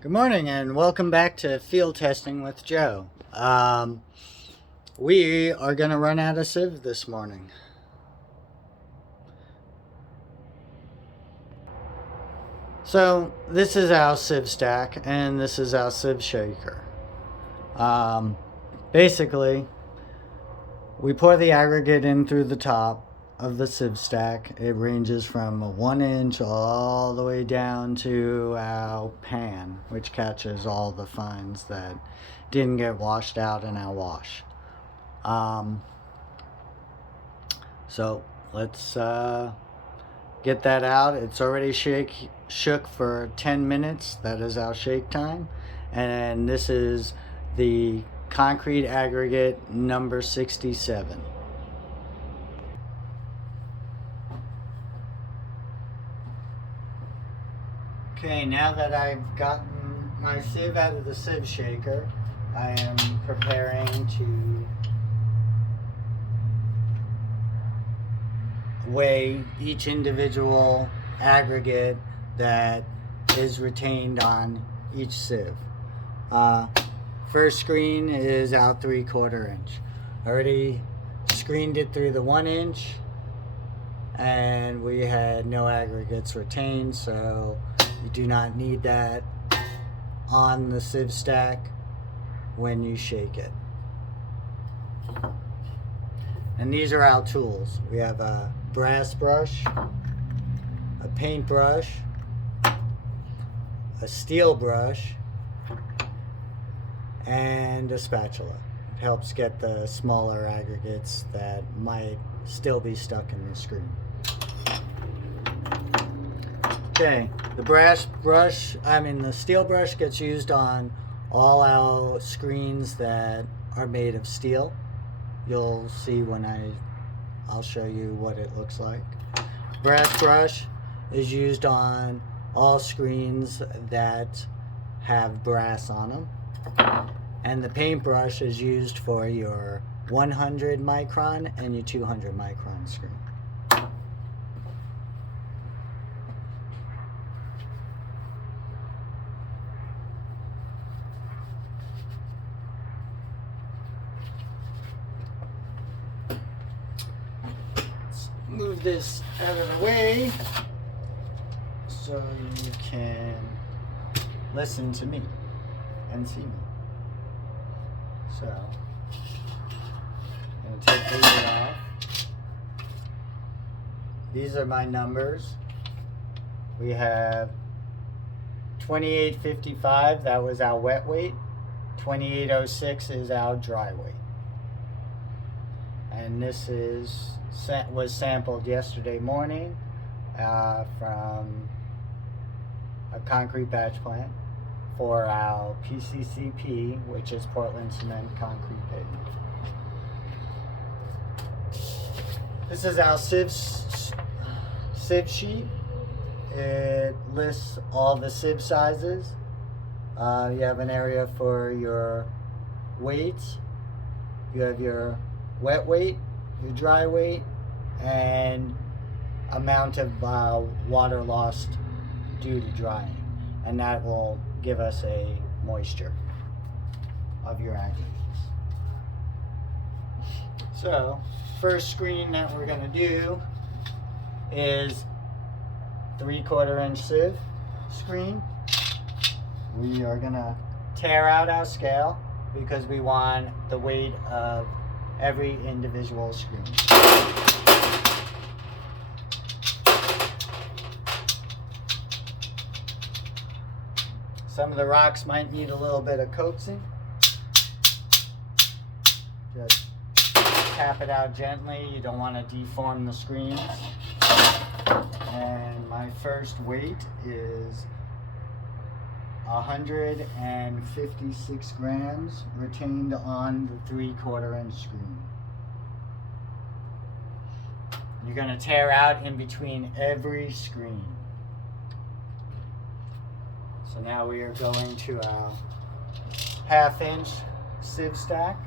Good morning and welcome back to Field Testing with Joe. We are going to run out of sieve this morning. So this is our sieve stack and this is our sieve shaker. Basically, we pour the aggregate in through the top of the sieve stack. It ranges from 1 inch all the way down to our pan, which catches all the fines that didn't get washed out in our wash. So let's get that out. It's already shook for 10 minutes. That is our shake time. And this is the concrete aggregate number 67. Okay, now that I've gotten my sieve out of the sieve shaker, I am preparing to weigh each individual aggregate that is retained on each sieve. First screen is out 3/4 inch. Already screened it through the 1 inch and we had no aggregates retained, so you do not need that on the sieve stack when you shake it. And these are our tools. We have a brass brush, a paint brush, a steel brush, and a spatula. It helps get the smaller aggregates that might still be stuck in the screen. Okay, the steel brush gets used on all our screens that are made of steel. You'll see when I'll show you what it looks like. Brass brush is used on all screens that have brass on them. And the paintbrush is used for your 100 micron and your 200 micron screen. Move this out of the way so you can listen to me and see me. So, I'm going to take the lid off. These are my numbers. We have 2855, that was our wet weight. 2806 is our dry weight. And this was sampled yesterday morning from a concrete batch plant for our PCCP, which is Portland Cement Concrete Pavement. This is our sieve sheet. It lists all the sieve sizes. You have an area for your weights. You have your wet weight, your dry weight, and amount of water lost due to drying, and that will give us a moisture of your aggregates. So first screen that we're going to do is 3/4 inch sieve screen. We are going to tear out our scale because we want the weight of every individual screen. Some of the rocks might need a little bit of coaxing. Just tap it out gently. You don't want to deform the screens. And my first weight is 156 grams retained on the 3/4 inch screen. You're going to tear out in between every screen. So now we are going to our 1/2 inch sieve stack.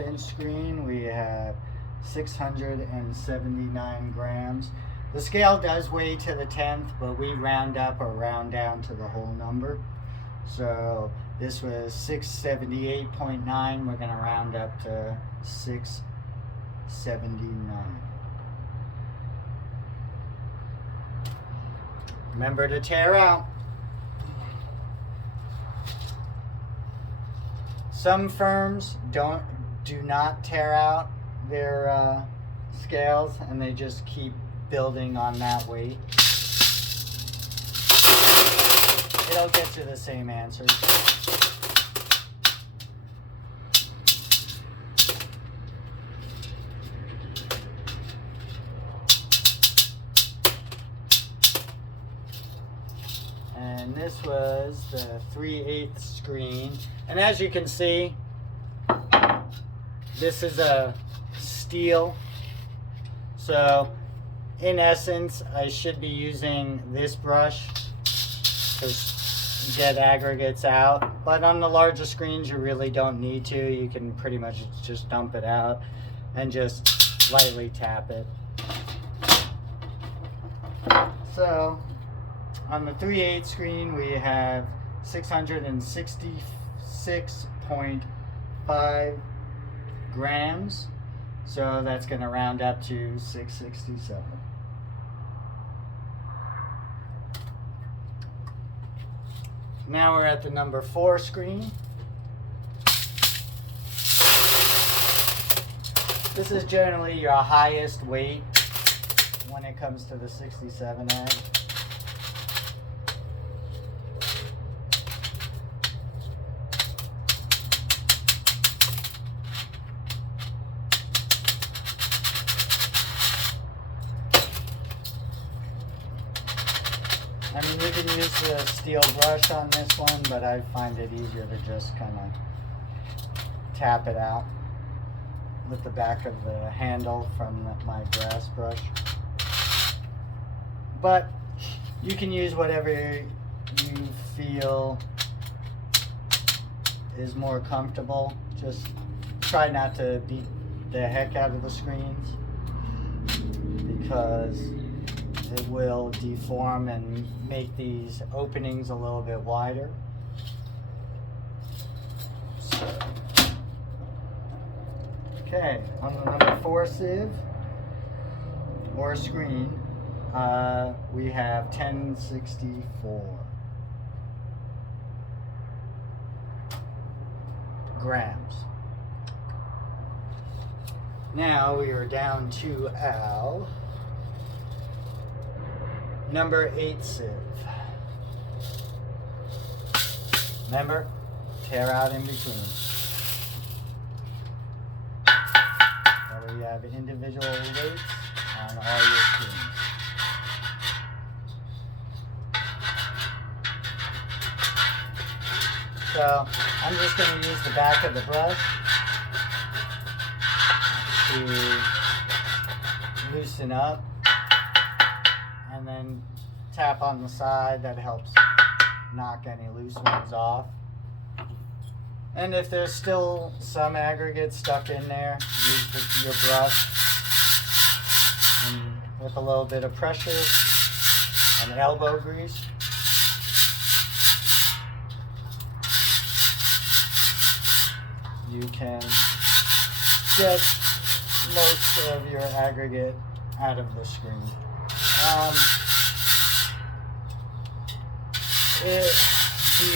1/2" screen, we have 679 grams. The scale does weigh to the 10th, but we round up or round down to the whole number. So this was 678.9. We're going to round up to 679. Remember to tear out. Some firms do not tear out their scales, and they just keep building on that weight. It'll get you the same answer. And this was the 3/8 screen. And as you can see, this is a steel. So in essence, I should be using this brush to get aggregates out. But on the larger screens, you really don't need to. You can pretty much just dump it out and just lightly tap it. So on the 3/8 screen, we have 666.5 grams. So that's going to round up to 667. Now we're at the number 4 screen. This is generally your highest weight when it comes to the 67 ag. I mean, you can use the steel brush on this one, but I find it easier to just kind of tap it out with the back of the handle from my brass brush. But you can use whatever you feel is more comfortable. Just try not to beat the heck out of the screens, because it will deform and make these openings a little bit wider. So, okay, on the number 4 sieve or screen, we have 1064 grams. Now we are down to our number 8 sieve. Remember, tear out in between. That way you have individual weights on all your screens. So I'm just going to use the back of the brush to loosen up, and then tap on the side. That helps knock any loose ones off. And if there's still some aggregate stuck in there, use your brush, and with a little bit of pressure and elbow grease, you can get most of your aggregate out of the screen. Do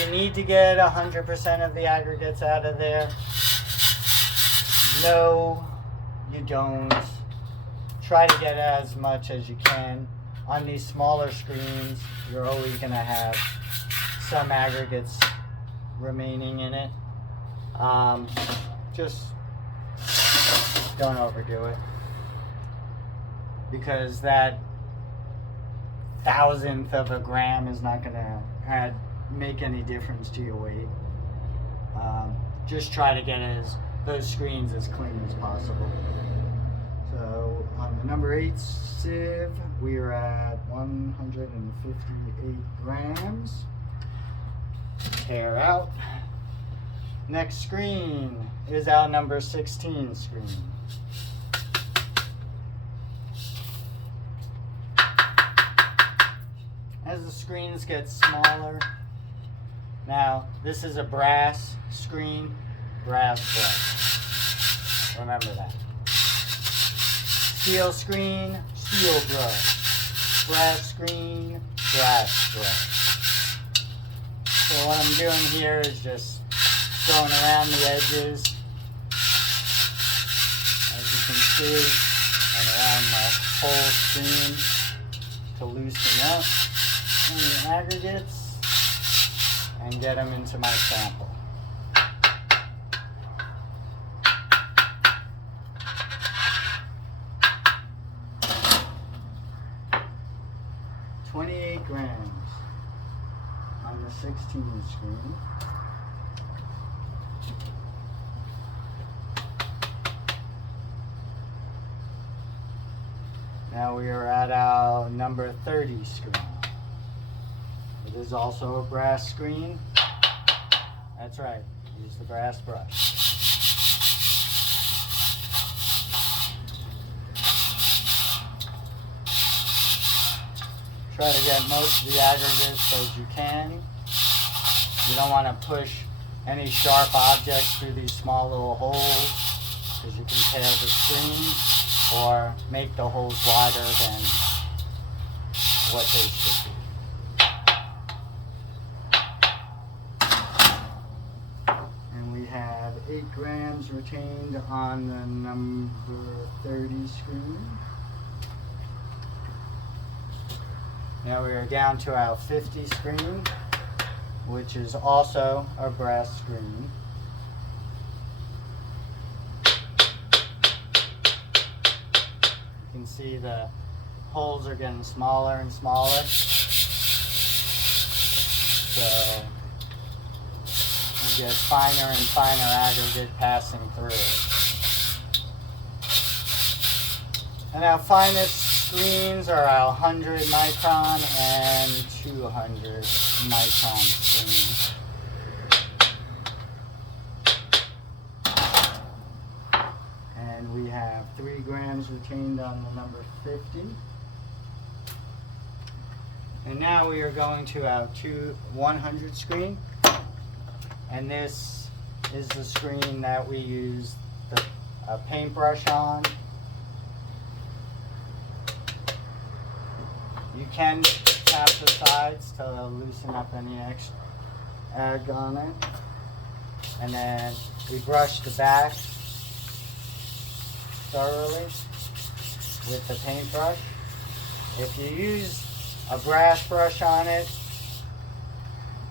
you need to get 100% of the aggregates out of there? No, you don't. Try to get as much as you can. On these smaller screens, you're always going to have some aggregates remaining in it. Just don't overdo it, because that 1,000th of a gram is not going to make any difference to your weight. Just try to get those screens as clean as possible. So on the number 8 sieve, we are at 158 grams. Tear out. Next screen is our number 16 screen. As the screens get smaller, now this is a brass screen, brass brush. Remember that. Steel screen, steel brush. Brass screen, brass brush. So what I'm doing here is just going around the edges, as you can see, and around the whole screen to loosen up any aggregates and get them into my sample. $28 grams on the 16 screen. Now we are at our number 30 screen. It is also a brass screen. That's right, use the brass brush. Try to get most of the aggregates as you can. You don't want to push any sharp objects through these small little holes, because you can tear the screen or make the holes wider than what they should be. And we have 8 grams retained on the number 30 screen. Now we are down to our 50 screen, which is also a brass screen. You can see the holes are getting smaller and smaller. So you get finer and finer aggregate passing through it. And our finest screens are our 100 micron and 200 micron screens. And we have 3 grams retained on the number 50. And now we are going to our 100 screen. And this is the screen that we use the paintbrush on. You can tap the sides to loosen up any extra egg on it. And then we brush the back thoroughly with the paintbrush. If you use a brass brush on it,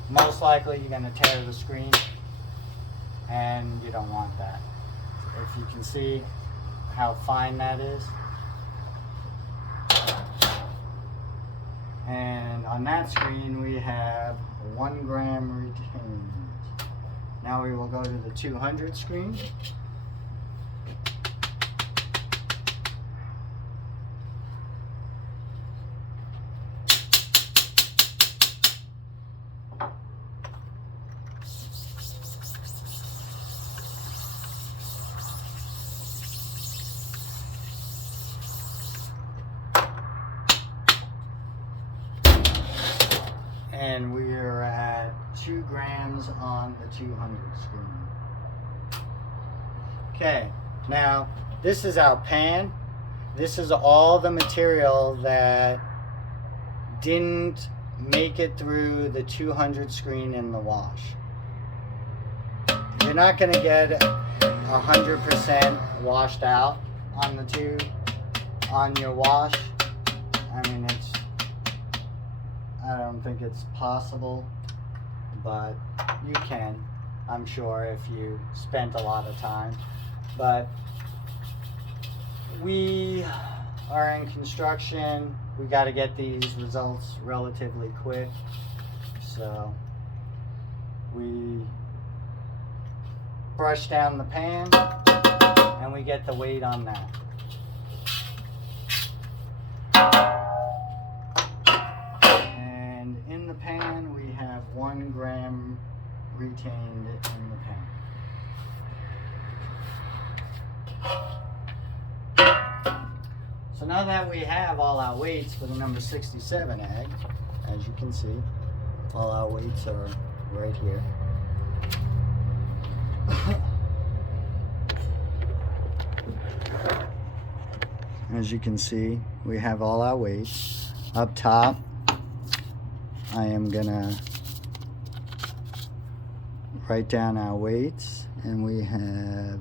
most likely you're going to tear the screen, and you don't want that. If you can see how fine that is. And on that screen we have 1 gram retained. Now we will go to the 200 screen. And we are at 2 grams on the 200 screen. Okay, now this is our pan. This is all the material that didn't make it through the 200 screen in the wash. You're not going to get 100% washed out on your wash. I mean, I don't think it's possible, but you can, I'm sure, if you spent a lot of time. But we are in construction. We got to get these results relatively quick. So we brush down the pan and we get the weight on that. Pan, we have 1 gram retained in the pan. So now that we have all our weights for the number 67 egg, as you can see, all our weights are right here. As you can see, we have all our weights. Up top, I am gonna write down our weights, and we have